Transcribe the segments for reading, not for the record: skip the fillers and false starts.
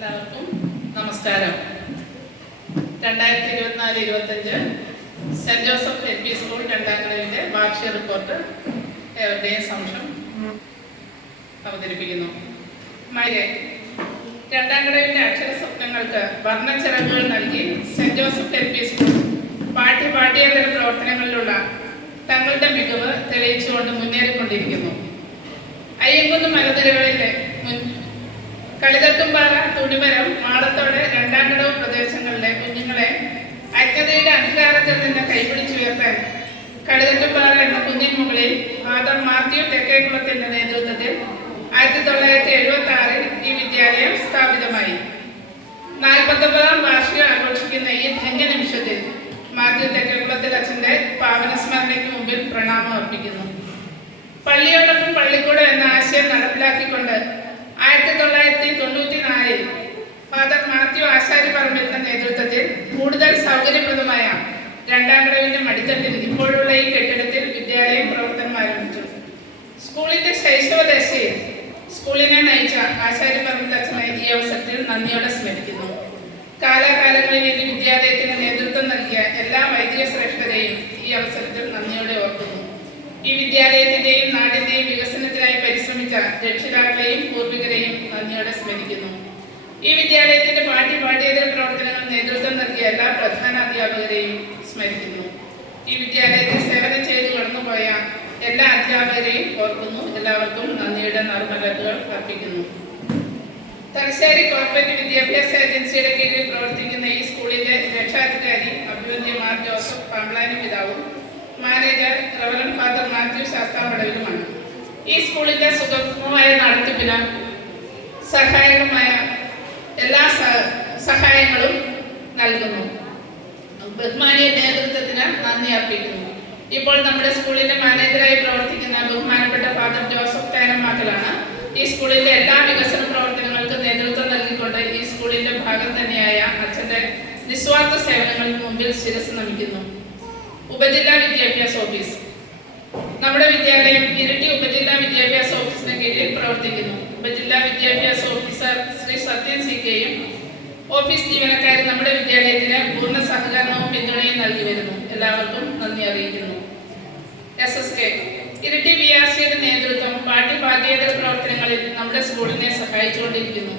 എല്ലാവർക്കും നമസ്കാരം. 2024-25 Saint Joseph L P school രണ്ടാംകളവിന്റെ വാർഷിക റിപ്പോർട്ട് ഏവരുടെയും സമക്ഷം അവതരിപ്പിക്കുന്നു. രണ്ടാംകളവിന്റെ അക്ഷര സ്വപ്നങ്ങൾക്ക് വർണ്ണച്ചിറകുകൾ നൽകി saint Joseph L P school പാഠ്യേതര പ്രവർത്തനങ്ങളിലുള്ള തങ്ങളുടെ മികവ് തെളിയിച്ചുകൊണ്ട് മുന്നേറിക്കൊണ്ടിരിക്കുന്നു. അയ്യങ്കുന്ന് മലനിരകളിലെ കളിതട്ടുംപാറ, തുണിമരം, മാടത്തോട്, രണ്ടാംകടവ് പ്രദേശങ്ങളിലെ കുഞ്ഞുങ്ങളെ ഐക്യതയുടെ അധികാരത്തിൽ നിന്ന് കൈപിടിച്ചുയർത്താൻ കളിതട്ടുംപാറ എന്ന കുഞ്ഞിൻ മുകളിൽ ഫാദർ മാത്യു തെക്കേക്കുളത്തിന്റെ നേതൃത്വത്തിൽ 1976 ഈ വിദ്യാലയം സ്ഥാപിതമായി. 49ാം വാർഷികം ആഘോഷിക്കുന്ന ഈ ധന്യ നിമിഷത്തിൽ മാത്യു തെക്കേക്കുളത്തിൽ അച്ഛന്റെ പാവന സ്മരണയ്ക്ക് മുമ്പിൽ പ്രണാമം അർപ്പിക്കുന്നു. പള്ളിയോടൊപ്പം പള്ളിക്കൂടം എന്ന ആശയം നടപ്പിലാക്കിക്കൊണ്ട് 1994 ഫാദർ മാത്യു ആശാരിപ്പറമ്പിലിന്റെ നേതൃത്വത്തിൽ കൂടുതൽ സൗകര്യപ്രദമായ രണ്ടാംകടവിന്റെ മടിത്തട്ടിൽ ഇപ്പോഴുള്ള ഈ കെട്ടിടത്തിൽ വിദ്യാലയം പ്രവർത്തനം ആരംഭിച്ചു. സ്കൂളിന്റെ ശൈശവദശയിൽ സ്കൂളിനെ നയിച്ച ആശാരിപ്പറമ്പിൽ അച്ഛനെ ഈ അവസരത്തിൽ നന്ദിയോടെ സ്മരിക്കുന്നു. കാലാകാലങ്ങളിൽ ഈ വിദ്യാലയത്തിന് നേതൃത്വം നൽകിയ എല്ലാ വൈദിക ശ്രേഷ്ഠരെയും ഈ അവസരത്തിൽ നന്ദിയോടെ ഓർക്കുന്നു. ഈ വിദ്യാലയത്തിന്റെയും നാടിന്റെയും വികസനത്തിനായി പരിശ്രമിച്ച രക്ഷിതാക്കളെയും പൂർവികരെയും നന്ദിയോടെ സ്മരിക്കുന്നു. ഈ വിദ്യാലയത്തിന്റെ പാഠ്യേതര പ്രവർത്തനങ്ങൾ നേതൃത്വം നൽകിയ എല്ലാ പ്രധാന അധ്യാപകരെയും സ്മരിക്കുന്നു. ഈ വിദ്യാലയത്തിൽ സേവനം ചെയ്തു കടന്നുപോയ എല്ലാ അധ്യാപകരെയും ഓർക്കുന്നു. എല്ലാവർക്കും നന്ദിയുടെ നറുമലരുകൾ അർപ്പിക്കുന്നു. തലശ്ശേരി കോർപ്പറേറ്റ് വിദ്യാഭ്യാസ ഏജൻസിയുടെ കീഴിൽ പ്രവർത്തിക്കുന്ന ഈ സ്കൂളിന്റെ രക്ഷാധികാരി അഭിവന്ദ്യ മാർ ജോസഫ് പാമ്പ്ലാനി പിതാവും മാനേജർ റവറൻഡ് ഫാദർ മാത്യു ശാസ്താംപടവിലുമാണ്. ഈ സ്കൂളിന്റെ സുഗമമായ നടത്തിപ്പിന് സഹായകമായ എല്ലാ സഹായങ്ങളും നൽകുന്നു. ബഹുമാനീയ നേതൃത്വത്തിന് നന്ദി അർപ്പിക്കുന്നു. ഇപ്പോൾ നമ്മുടെ സ്കൂളിന്റെ മാനേജറായി പ്രവർത്തിക്കുന്ന ബഹുമാനപ്പെട്ട ഫാദർ ജോസഫ് തേനമാക്കലാണ് ഈ സ്കൂളിന്റെ എല്ലാ വികസന പ്രവർത്തനങ്ങൾക്ക് നേതൃത്വം നൽകിക്കൊണ്ട് ഈ സ്കൂളിന്റെ ഭാഗം തന്നെയായ അച്ഛന്റെ നിസ്വാർത്ഥ സേവനങ്ങൾക്ക് മുമ്പിൽ ശിരസ് നമിക്കുന്നു. ഉപജില്ലാ വിദ്യാഭ്യാസ ഓഫീസ് നമ്മുടെ വിദ്യാലയം ഇരിട്ടി ഉപജില്ലാ വിദ്യാഭ്യാസ ഓഫീസിന് കീഴിൽ പ്രവർത്തിക്കുന്നു. ഉപജില്ലാ വിദ്യാഭ്യാസ ഓഫീസർ ശ്രീ സത്യൻ സിക്കെയും ഓഫീസ് ജീവനക്കാരും നമ്മുടെ വിദ്യാലയത്തിന് പൂർണ്ണ സഹകരണവും പിന്തുണയും നൽകി വരുന്നു. എല്ലാവർക്കും നന്ദി അറിയിക്കുന്നു. SSK ഇരിട്ടി BRCയുടെ നേതൃത്വം പാഠ്യേതര പ്രവർത്തനങ്ങളിൽ നമ്മുടെ സ്കൂളിനെ സഹായിച്ചുകൊണ്ടിരിക്കുന്നു.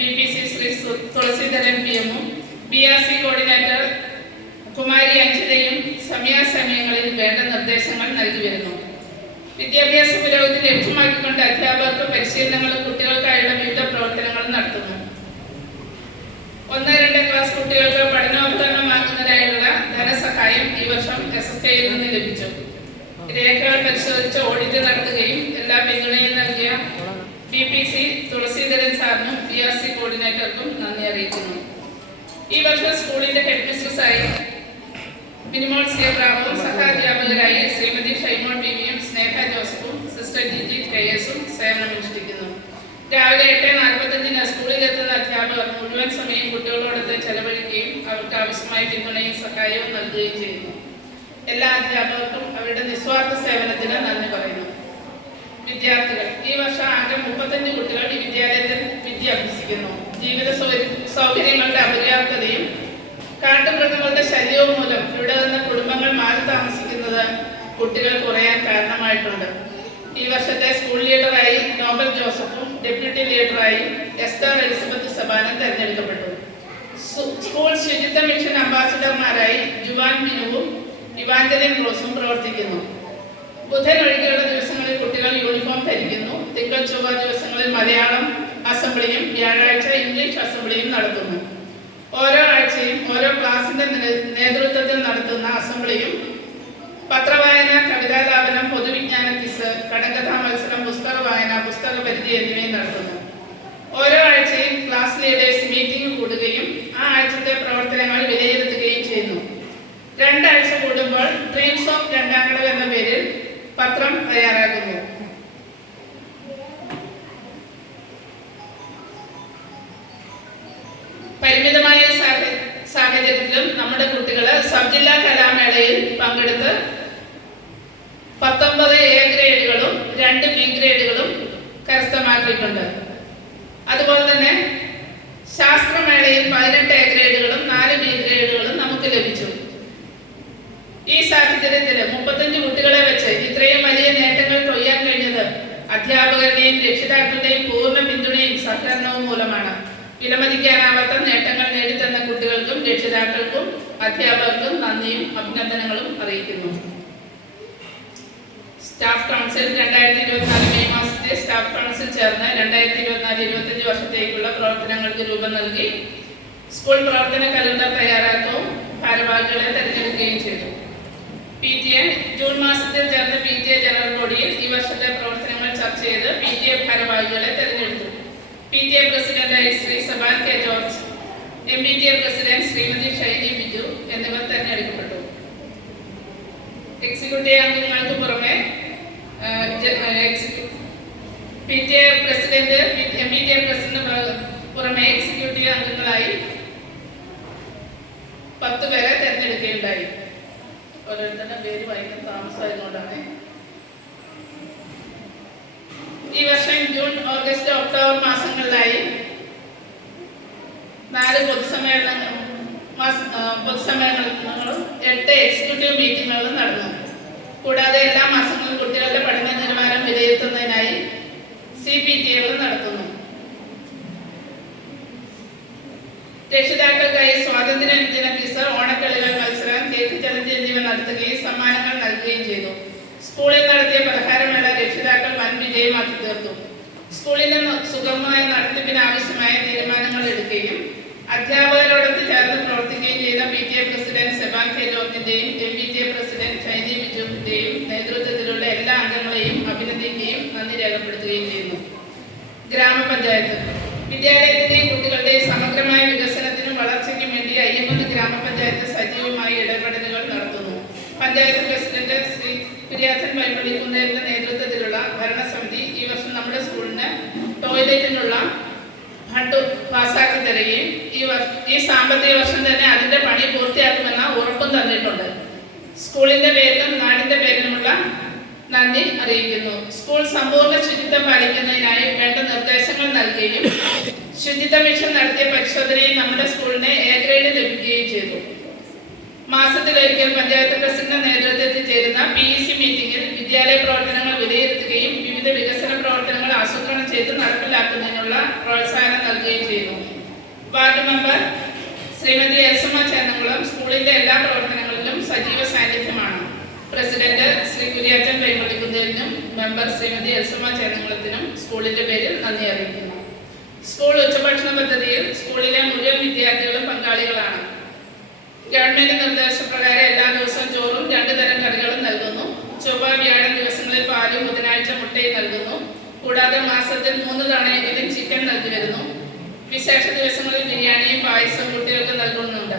BPC ശ്രീ തുളസീധരൻ PM-ഉം BRC കോർഡിനേറ്റർ കുമാരി അഞ്ജിതയും സമയാസമയങ്ങളിൽ വേണ്ട നിർദ്ദേശങ്ങൾ നൽകി വരുന്നു. വിദ്യാഭ്യാസ പുരോഗതി ലക്ഷ്യമാക്കിക്കൊണ്ട് അധ്യാപകർക്ക് പരിശീലനങ്ങളും കുട്ടികൾക്കായുള്ള വിവിധ പ്രവർത്തനങ്ങളും നടത്തുന്നു. 1-2 ക്ലാസ് കുട്ടികൾക്ക് പഠനോപകരണം വാങ്ങുന്നതിനായുള്ള ധനസഹായം ഈ വർഷം SSKയിൽ നിന്ന് ലഭിച്ചു. രേഖകൾ പരിശോധിച്ച് ഓഡിറ്റ് നടത്തുകയും എല്ലാ പിന്തുണയും നൽകിയ BPC തുളസീധരൻ സാറിനും BRC കോർഡിനേറ്റർക്കും നന്ദി അറിയിക്കുന്നു. ഈ വർഷം സ്കൂളിന്റെ ഹെഡ് മിസ്ട്രസ്സായി മിനിമോൾ സേബ്രാവും സഹാധ്യാപകരായി ശ്രീമതി ഷൈമോൾ ബിബിയും സ്നേഹ ജോസഫും സിസ്റ്റർ ജിജി KS-ഉം സേവനമനുഷ്ഠിക്കുന്നു. രാവിലെ 8:45 സ്കൂളിലെത്തുന്ന അധ്യാപകർ മുഴുവൻ സമയം കുട്ടികളോടൊത്ത് ചെലവഴിക്കുകയും അവർക്ക് ആവശ്യമായ പിന്തുണയും സഹായവും നൽകുകയും ചെയ്യുന്നു. എല്ലാ അധ്യാപകർക്കും അവരുടെ നിസ്വാർത്ഥ സേവനത്തിന് നന്ദി പറയുന്നു. വിദ്യാർത്ഥികൾ ഈ വർഷം ആകെ 35 കുട്ടികൾ ഈ വിദ്യാലയത്തിൽ വിദ്യ അഭ്യസിക്കുന്നു. ജീവിത സൗകര്യങ്ങളുടെ അപര്യാപ്തതയും കാട്ടുമൃഗങ്ങളുടെ ശല്യവും മൂലം ഇവിടെ നിന്ന് കുടുംബങ്ങൾ മാറി താമസിക്കുന്നത് കുട്ടികൾ കുറയാൻ കാരണമായിട്ടുണ്ട്. ഈ വർഷത്തെ സ്കൂൾ ലീഡറായി നോബൽ ജോസഫും ഡെപ്യൂട്ടി ലീഡറായി എസ്തർ എലിസബത്ത് സബാനും തെരഞ്ഞെടുക്കപ്പെട്ടു. സ്കൂൾ ശുചിത്വ മിഷൻ അംബാസിഡർമാരായി ജുവാൻ മിനുവും ഇവാഞ്ചലിൻ റോസും പ്രവർത്തിക്കുന്നു. ബുധൻ ഒഴികെയുള്ള ദിവസങ്ങളിൽ കുട്ടികൾ യൂണിഫോം ധരിക്കുന്നു. തിങ്കൾ ചൊവ്വ ദിവസങ്ങളിൽ മലയാളം അസംബ്ലിയും വ്യാഴാഴ്ച ഇംഗ്ലീഷ് അസംബ്ലിയും നടത്തുന്നു. ഓരോ ആഴ്ചയും ഓരോ ക്ലാസിന്റെ നേതൃത്വത്തിൽ നടത്തുന്ന അസംബ്ലിയും പത്രവായന, കവിതാലാപനം, പൊതുവിജ്ഞാന ക്വിസ്, കടങ്കഥാ മത്സരം, പുസ്തക വായന, പുസ്തക പരിധി എന്നിവയും നടത്തുന്നു. ഓരോ ആഴ്ചയും ക്ലാസ് ലീഡേഴ്സ് മീറ്റിംഗ് കൂടുകയും ആ ആഴ്ചത്തെ പ്രവർത്തനങ്ങൾ വിലയിരുത്തുകയും ചെയ്യുന്നു. 2 ആഴ്ച കൂടുമ്പോൾ ഡ്രീംസ് ഓഫ് രണ്ടാംകടവ് എന്ന പേരിൽ പത്രം തയ്യാറാക്കുന്നു. പരിമിതമായ സാഹചര്യത്തിലും നമ്മുടെ കുട്ടികൾ സബ് ജില്ലാ കലാമേളയിൽ പങ്കെടുത്ത് 19 A ഗ്രേഡുകളും 2 B ഗ്രേഡുകളും കരസ്ഥമാക്കിയിട്ടുണ്ട്. അതുപോലെ തന്നെ ശാസ്ത്രമേളയിൽ 18 എ ഗ്രേഡുകളും 4 ബി ഗ്രേഡുകളും നമുക്ക് ലഭിച്ചു. ഈ സാഹചര്യത്തിൽ 35 കുട്ടികളെ വെച്ച് ഇത്രയും വലിയ നേട്ടങ്ങൾ കൊയ്യാൻ കഴിഞ്ഞത് അധ്യാപകരുടെയും രക്ഷിതാക്കളുടെയും പൂർണ്ണ പിന്തുണയും സഹകരണവും മൂലമാണ്. വിലമതിക്കാനാവാത്ത നേട്ടങ്ങൾ നേടിത്തന്ന കുട്ടികൾക്കും രക്ഷിതാക്കൾക്കും അധ്യാപകർക്കും നന്ദിയും അഭിനന്ദനങ്ങളും അറിയിക്കുന്നു. സ്റ്റാഫ് കൗൺസിൽ 2024 മെയ് മാസത്തെ സ്റ്റാഫ് കൗൺസിൽ ചേർന്ന് 2024-25 വർഷത്തേക്കുള്ള പ്രവർത്തനങ്ങൾക്ക് രൂപം നൽകി സ്കൂൾ പ്രവർത്തന കലണ്ടർ തയ്യാറാക്കുകയും ഭാരവാഹികളെ തെരഞ്ഞെടുക്കുകയും ചെയ്തു. PTA ജൂൺ മാസത്തിൽ ചേർന്ന PTA ജനറൽ ബോഡിയിൽ ഈ വർഷത്തെ പ്രവർത്തനങ്ങൾ ചർച്ച ചെയ്ത് PTA ഭാരവാഹികളെ തെരഞ്ഞെടുത്തു. PTA പ്രസിഡന്റായി Shri Saban K George, MPTA president Shrimati Shiny Biju എന്നിവർ തെരഞ്ഞെടുക്കപ്പെട്ടു. എക്സിക്യൂട്ടീവ് അംഗങ്ങൾക്ക് പുറമെ PTA പ്രസിഡന്റ്, MPTA പ്രസിഡന്റ് പുറമെ എക്സിക്യൂട്ടീവ് അംഗങ്ങളായി 10 പേരെ തെരഞ്ഞെടുക്കുകയുണ്ടായി. ഓരോരുത്തരുടെ പേര് വായിക്കാൻ താമസമായതുകൊണ്ടാണ്. ഈ വർഷം ജൂൺ, ഓഗസ്റ്റ്, ഒക്ടോബർ മാസങ്ങളിലായി 4 പൊതുസമ്മേളനങ്ങളും 8 എക്സിക്യൂട്ടീവ് മീറ്റിങ്ങുകളും നടന്നു. കൂടാതെ എല്ലാ മാസങ്ങളിലും കുട്ടികളുടെ പഠന നിലവാരം വിലയിരുത്തുന്നതിനായി CPTA നടത്തുന്നു. രക്ഷിതാക്കൾക്കായി സ്വാതന്ത്ര്യ ദിന ക്വിസ്, ഓണക്കളികൾ മത്സരം, കേക്ക് ചലഞ്ച് എന്നിവ നടത്തുകയും സമ്മാനങ്ങൾ നൽകുകയും ചെയ്തു. സ്കൂളിൽ നടത്തിയ പലഹാരമേള രക്ഷിതാക്കൾ വൻ വിജയമാക്കി തീർത്തു. സ്കൂളിന്റെ സുഗമമായ നടത്തിപ്പിന് ആവശ്യമായ തീരുമാനങ്ങൾ എടുക്കുകയും അധ്യാപകരോടൊത്ത് ചേർന്ന് പ്രവർത്തിക്കുകയും ചെയ്ത PTA പ്രസിഡന്റ് സെബാൻ കെ ജോർജിന്റെയും MPTA പ്രസിഡന്റ് ഷൈനി ബിജുവിന്റെയും നേതൃത്വത്തിലുള്ള എല്ലാ അംഗങ്ങളെയും അഭിനന്ദിക്കുകയും നന്ദി രേഖപ്പെടുത്തുകയും ചെയ്യുന്നു. ഗ്രാമപഞ്ചായത്ത് വിദ്യാലയത്തിന്റെയും കുട്ടികളുടെയും സമഗ്രമായ വികസനത്തിനും വളർച്ചയ്ക്കും വേണ്ടി അയ്യമ്പത് ഗ്രാമപഞ്ചായത്ത് സജീവമായി ഇടപെടലുകൾ നടത്തുന്നു. പഞ്ചായത്ത് പ്രസിഡന്റ് ശ്രീ കുര്യാച്ചൻ പൈപ്പള്ളിക്കുന്നേലിന്റെ നേതൃത്വത്തിലുള്ള ഭരണസമിതി ഈ വർഷം നമ്മുടെ സ്കൂളിന് ടോയ്ലറ്റിനുള്ള ഫണ്ട് പാസാക്കി തരികയും ഈ സാമ്പത്തിക വർഷം തന്നെ അതിന്റെ പണി പൂർത്തിയാക്കുമെന്ന ഉറപ്പും തന്നിട്ടുണ്ട്. സ്കൂളിന്റെ പേരിലും നാടിന്റെ പേരിലുമുള്ള നന്ദി അറിയിക്കുന്നു. സ്കൂൾ സമ്പൂർണ്ണ ശുചിത്വം പാലിക്കുന്നതിനായി വേണ്ട നിർദ്ദേശങ്ങൾ നൽകുകയും ശുചിത്വ മിഷൻ നടത്തിയ പരിശോധനയിൽ നമ്മുടെ സ്കൂളിന് A ഗ്രേഡ് ലഭിക്കുകയും ചെയ്തു. മാസത്തിലൊരിക്കൽ പഞ്ചായത്ത് പ്രസിഡന്റ് നേതൃത്വത്തിൽ ചേരുന്ന PEC മീറ്റിംഗിൽ വിദ്യാലയ പ്രവർത്തനങ്ങൾ വിലയിരുത്തുകയും വിവിധ വികസന പ്രവർത്തനങ്ങൾ ആസൂത്രണം ചെയ്ത് നടപ്പിലാക്കുന്നതിനുള്ള പ്രോത്സാഹനം നൽകുകയും ചെയ്യുന്നു. വാർഡ് മെമ്പർ ശ്രീമതി എൽസമ്മ ചേന്നംകുളം സ്കൂളിന്റെ എല്ലാ പ്രവർത്തനങ്ങളിലും സജീവ സാന്നിധ്യമാണ്. പ്രസിഡന്റ് ശ്രീ കുര്യാച്ചൻ പൈപ്പള്ളിക്കുന്നേലിനും മെമ്പർ ശ്രീമതി എൽസമ്മ ചേന്നംകുളത്തിനും സ്കൂളിന്റെ പേരിൽ നന്ദി അറിയിക്കുന്നു. സ്കൂൾ ഉച്ചഭക്ഷണ പദ്ധതിയിൽ സ്കൂളിലെ മുഴുവൻ വിദ്യാർത്ഥികളും പങ്കാളികളാണ്. ഗവൺമെന്റ് നിർദ്ദേശപ്രകാരം എല്ലാ ദിവസവും ചോറും 2 തരം കറികളും നൽകുന്നു. ചൊവ്വ, വ്യാഴം ദിവസങ്ങളിൽ പാലും ബുധനാഴ്ച മുട്ടയും നൽകുന്നു. കൂടാതെ മാസത്തിൽ 3 തവണയെങ്കിലും ചിക്കൻ നൽകി വരുന്നു. വിശേഷ ദിവസങ്ങളിൽ ബിരിയാണിയും പായസവും കുട്ടികൾക്ക് നൽകുന്നുണ്ട്.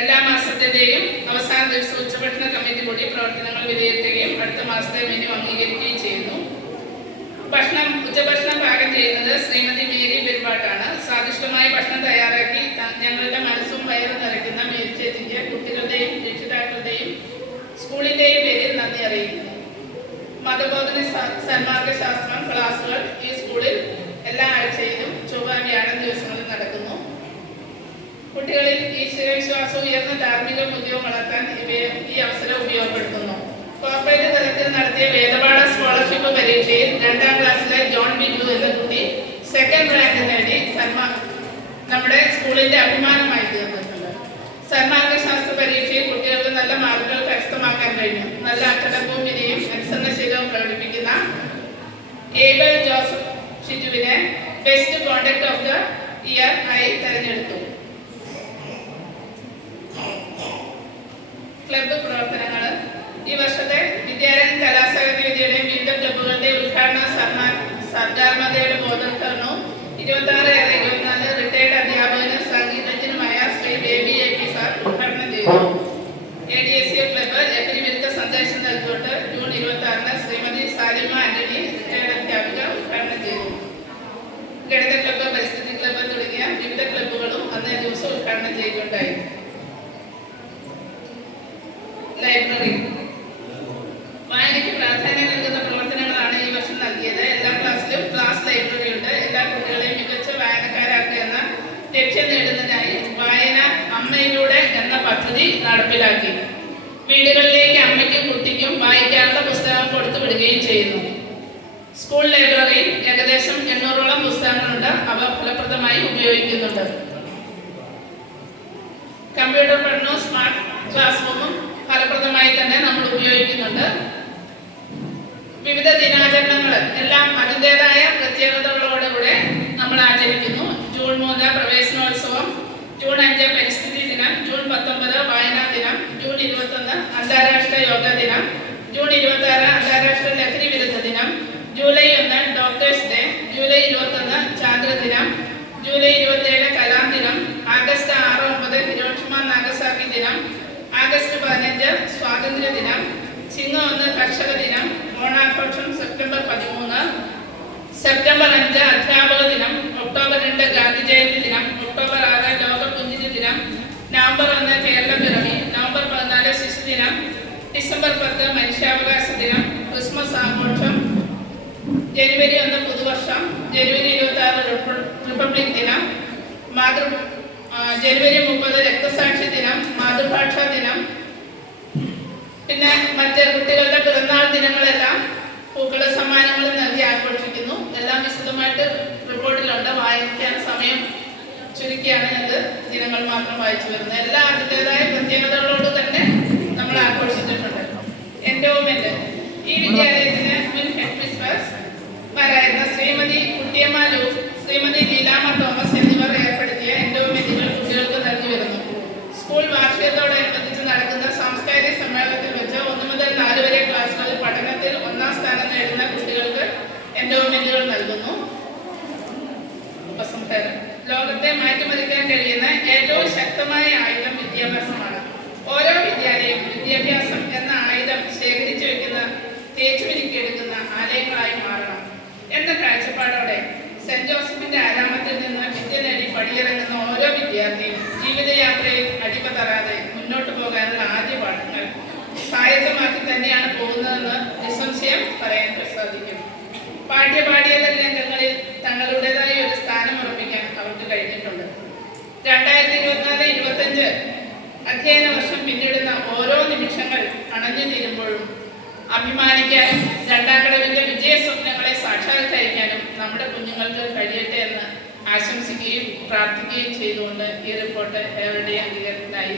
എല്ലാ മാസത്തിന്റെയും അവസാന ദിവസം ഉച്ചഭക്ഷണ കമ്മിറ്റി കൂടി പ്രവർത്തനങ്ങൾ വിലയിരുത്തുകയും അടുത്ത മാസത്തെ മെനു അംഗീകരിക്കുകയും ചെയ്യുന്നു. ഉച്ചഭക്ഷണം പാകം ചെയ്യുന്നത് ശ്രീമതി മേരി പെരുമ്പാട്ടാണ്. സ്വാദിഷ്ടമായ ഭക്ഷണം തയ്യാറാക്കി ഞങ്ങളുടെ മനസ്സും വയറും നിറയ്ക്കുന്ന മേരി ചേച്ചിക്ക് കുട്ടികളുടെയും രക്ഷിതാക്കളുടെയും സ്കൂളിന്റെയും പേരിൽ നന്ദി അറിയിക്കുന്നു. മതബോധന സന്മാർഗ ശാസ്ത്രം ക്ലാസുകൾ ഈ സ്കൂളിൽ എല്ലാ ആഴ്ചയിലും ചൊവ്വ, വ്യാഴം ദിവസങ്ങളിൽ നടക്കുന്നു. കുട്ടികളിൽ ഈശ്വരവിശ്വാസം, ഉയർന്ന ധാർമ്മിക മൂല്യവും വളർത്താൻ ഈ അവസരം ഉപയോഗപ്പെടുത്തുന്നു. കോർപ്പറേറ്റ് തലത്തിൽ നടത്തിയ വേദപാഠ സ്കോളർഷിപ്പ് പരീക്ഷയിൽ 2ാം ക്ലാസ്സിലെ ജോൺ ബിജു എന്ന കുട്ടി 2nd റാങ്ക് നേടി നമ്മുടെ സ്കൂളിന്റെ അഭിമാനമായി തീർന്നിട്ടുണ്ട്. സന്മാർഗശാസ്ത്ര പരീക്ഷയിൽ കുട്ടികൾക്ക് നല്ല മാർക്കുകൾ കരസ്ഥമാക്കാൻ കഴിഞ്ഞു. നല്ല അച്ചടക്കവും വിനയും അനുസരണശീലവും പ്രകടിപ്പിക്കുന്ന ഏബൽ ജോസഫ് ഷിജുവിനെ best conduct of the year ആയി തെരഞ്ഞെടുത്തു. ക്ലബ്ബ് പ്രവർത്തനങ്ങൾ ഈ വർഷത്തെ വിദ്യാരംഗ കലാസാഹിത്യവിദ്യയുടെയും വിവിധ ക്ലബ്ബുകളുടെ ഉദ്ഘാടന സർഗാത്മകതയുടെ ബോധവൽക്കരണവും 26/24 റിട്ടയർഡ് അധ്യാപകനും സംഗീതജ്ഞനുമായ ശ്രീ ബേബി AP സാർ ഉദ്ഘാടനം ചെയ്തു. ADSU ക്ലബ്ബ് ലഹരി വിരുദ്ധ സന്ദേശം നൽകിക്കൊണ്ട് ജൂൺ 26-ന് ശ്രീമതി സാലിമ ആന്റണി റിട്ടയർഡ് അധ്യാപിക ഉദ്ഘാടനം ചെയ്തു. ഗണിത ക്ലബ്ബ്, പരിസ്ഥിതി ക്ലബ്ബ് തുടങ്ങിയ വിവിധ ക്ലബ്ബുകളും അന്നേ ദിവസം ഉദ്ഘാടനം ചെയ്യുകയുണ്ടായി. ലൈബ്രറി വായനയ്ക്ക് പ്രാധാന്യം നൽകുന്ന പ്രവർത്തനങ്ങളാണ് ഈ വർഷം നൽകിയത്. എല്ലാ ക്ലാസ്സിലും ക്ലാസ് ലൈബ്രറി ഉണ്ട്. എല്ലാ കുട്ടികളെയും മികച്ച വായന ലക്ഷ്യം നേടുന്നതിനായി വായന അമ്മയിലൂടെ എന്ന പദ്ധതി നടപ്പിലാക്കി. വീടുകളിലേക്ക് അമ്മയ്ക്കും കുട്ടിക്കും വായിക്കാനുള്ള പുസ്തകം കൊടുത്തു വിടുകയും ചെയ്യുന്നു. സ്കൂൾ ലൈബ്രറിയിൽ ഏകദേശം 800ഓളം പുസ്തകങ്ങളുണ്ട്. അവ ഫലപ്രദമായി ഉപയോഗിക്കുന്നുണ്ട്. കമ്പ്യൂട്ടർ പഠനവും സ്മാർട്ട് ക്ലാസ് റൂമും ഫലപ്രദമായി തന്നെ നമ്മൾ ഉപയോഗിക്കുന്നുണ്ട്. വിവിധ ദിനാചരണങ്ങൾ എല്ലാം അതിൻ്റെതായ പ്രത്യേകതകളോടുകൂടെ നമ്മൾ ആചരിക്കുന്നു. ജൂൺ 3 പ്രവേശനോത്സവം, ജൂൺ 5 പരിസ്ഥിതി ദിനം, ജൂൺ 19 വായനാ ദിനം, ജൂൺ 21 അന്താരാഷ്ട്ര യോഗ ദിനം, ജൂൺ 26 അന്താരാഷ്ട്ര ലഹരി വിരുദ്ധ ദിനം, ജൂലൈ 1 ഡോക്ടേഴ്സ് ഡേ, ജൂലൈ 21 ചാന്ദ്രദിനം, ജൂലൈ 27 കലാം ദിനം, ആഗസ്റ്റ് 6, 9 ഹിരോഷിമ നാഗസാക്കി ദിനം, ആഗസ്റ്റ് 15 സ്വാതന്ത്ര്യ ദിനം, ചിങ്ങം 1 കർഷക ദിനം, ഓണാഘോഷം സെപ്റ്റംബർ 13, സെപ്റ്റംബർ 5 അധ്യാപക ദിനം, ഒക്ടോബർ 2 ഗാന്ധി ജയന്തി ദിനം, ഒക്ടോബർ 6 ലോക പുഞ്ചിരി ദിനം, നവംബർ 1 കേരള പിറവി, നവംബർ 14 ശിശുദിനം, ഡിസംബർ 10 മനുഷ്യാവകാശ ദിനം, ക്രിസ്മസ് ആഘോഷം, ജനുവരി 1 പുതുവർഷം, ജനുവരി 26 റിപ്പബ്ലിക് ദിനം, ജനുവരി 30 രക്തസാക്ഷി ദിനം, മാതൃഭാഷാ ദിനം, പിന്നെ മറ്റ് കുട്ടികളുടെ പിറന്നാൾ ദിനങ്ങളെല്ലാം പൂക്കള സമ്മാനങ്ങൾ നൽകി ആഘോഷിക്കുന്നു. എല്ലാം വിശദമായിട്ട് റിപ്പോർട്ടിലുണ്ട്. വായിക്കാൻ സമയം ചുരുക്കിയാണ് ഇത് ദിനങ്ങൾ മാത്രം വായിച്ചു വരുന്നത്. എല്ലാം അതിൻ്റെതായ പ്രത്യേകതകളോട് തന്നെ നമ്മൾ ആഘോഷിച്ചിട്ടുണ്ട്. എൻഡോമെന്റ് ഈ വിദ്യാലയത്തിന് മുൻ ഹെഡ് മിസ്ട്രസ്മാരായിരുന്ന ശ്രീമതി കുട്ടിയമ്മ ലൂസ്, ശ്രീമതി ലീലാമ തോമസ് എന്നിവർ ഏർപ്പെടുത്തിയ എൻഡോമെന്റുകൾ കുട്ടികൾക്ക് നൽകി വരുന്നു. സ്കൂൾ വാർഷികത്തോടനുബന്ധിച്ച് നടക്കുന്ന സാംസ്കാരിക സമ്മേളനത്തിൽ വെച്ച് 1 മുതൽ 4 വരെ ക്ലാസ്സുകളിൽ പഠനത്തിൽ 1ാം സ്ഥാനം നേടുന്ന കുട്ടികൾക്ക് എൻഡോമെന്റുകൾ നൽകുന്നു. ഉപസംഹാരം: ലോകത്തെ മാറ്റിമറിക്കാൻ കഴിയുന്ന ഏറ്റവും ശക്തമായ ആയുധം വിദ്യാഭ്യാസമാണ്. ഓരോ വിദ്യാലയവും വിദ്യാഭ്യാസം എന്ന ആയുധം ശേഖരിച്ചു വെക്കുന്ന, തേച്ചുമിനുക്കിയെടുക്കുന്ന ആലയങ്ങളായി മാറണം എന്ന കാഴ്ചപ്പാടോടെ സെന്റ് ജോസഫിന്റെ ആരാമത്തിൽ നിന്ന് വിദ്യ നേടി പടിയിറങ്ങുന്ന ഓരോ വിദ്യാർത്ഥിയും ജീവിതയാത്രയിൽ അടിപതറാതെ മുന്നോട്ട് പോകാനുള്ള ആദ്യ പാഠങ്ങൾ സ്വായത്തമാക്കി തന്നെയാണ് പോകുന്നതെന്ന് നിസ്സംശയം പറയാൻ സാധിക്കും. പാഠ്യപാഠ്യേതര രംഗങ്ങളിൽ തങ്ങളുടേതായ ഒരു സ്ഥാനം ഉറപ്പിക്കാൻ അവർക്ക് കഴിഞ്ഞിട്ടുണ്ട്. 2024-25 അധ്യയന വർഷം പിന്നിടുന്ന ഓരോ നിമിഷങ്ങൾ അണഞ്ഞു തീരുമ്പോഴും അഭിമാനിക്കാനും 2ാം കടവിന്റെ വിജയ സ്വപ്നങ്ങളെ സാക്ഷാത്കരിക്കാനും നമ്മുടെ കുഞ്ഞുങ്ങൾക്ക് കഴിയട്ടെ എന്ന് ആശംസിക്കുകയും പ്രാർത്ഥിക്കുകയും ചെയ്തുകൊണ്ട് ഈ റിപ്പോർട്ട് ഏവരുടെയും അംഗീകാരത്തിനായി